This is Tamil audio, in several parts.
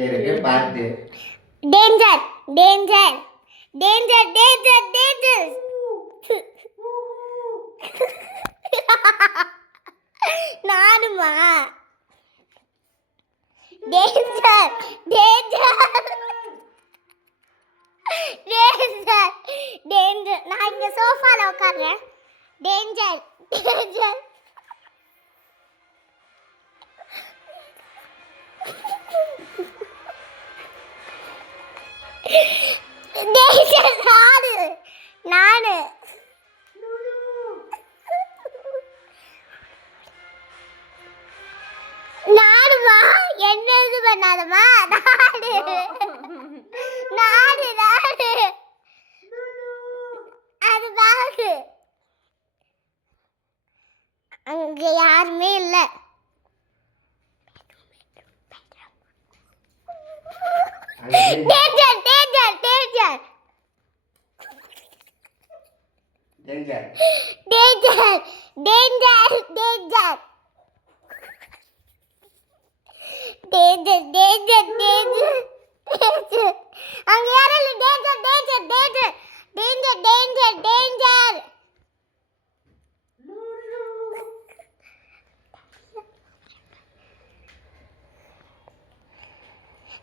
இருக்கு பார்த்து. Danger danger danger danger danger. நானுமா? Danger danger danger danger. நான் இங்க சோஃபால உட்கார்றேன். Danger danger. டேஞ்சர் நானு நானுமா? என்ன இது பண்ணாதமா? நாடு நாடு நாடு அது பாரு. அங்க யாருமே இல்ல. Danger danger danger danger danger danger danger danger danger danger danger. அங்க யாரும் இல்ல. Danger danger danger danger danger danger.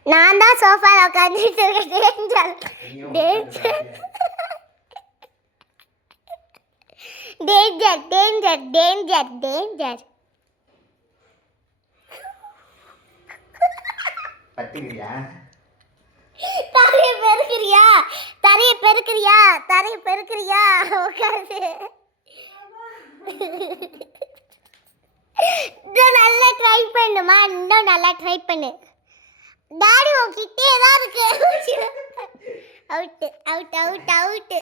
நான் தான் சோஃபால உட்கார்ந்துட்டு இருக்கேன். Danger danger danger danger danger. பத்துக்கிறியா? தரைய பெருக்கிறியா? தரைய பெருக்கிறியா? தரைய பெருக்கிறியா? உட்காந்து இன்னும் நல்லா ட்ரை பண்ணுமா? இன்னும் நல்லா ட்ரை பண்ணு. டாடி உன்கிட்டே தான் இருக்கு. Out out out out.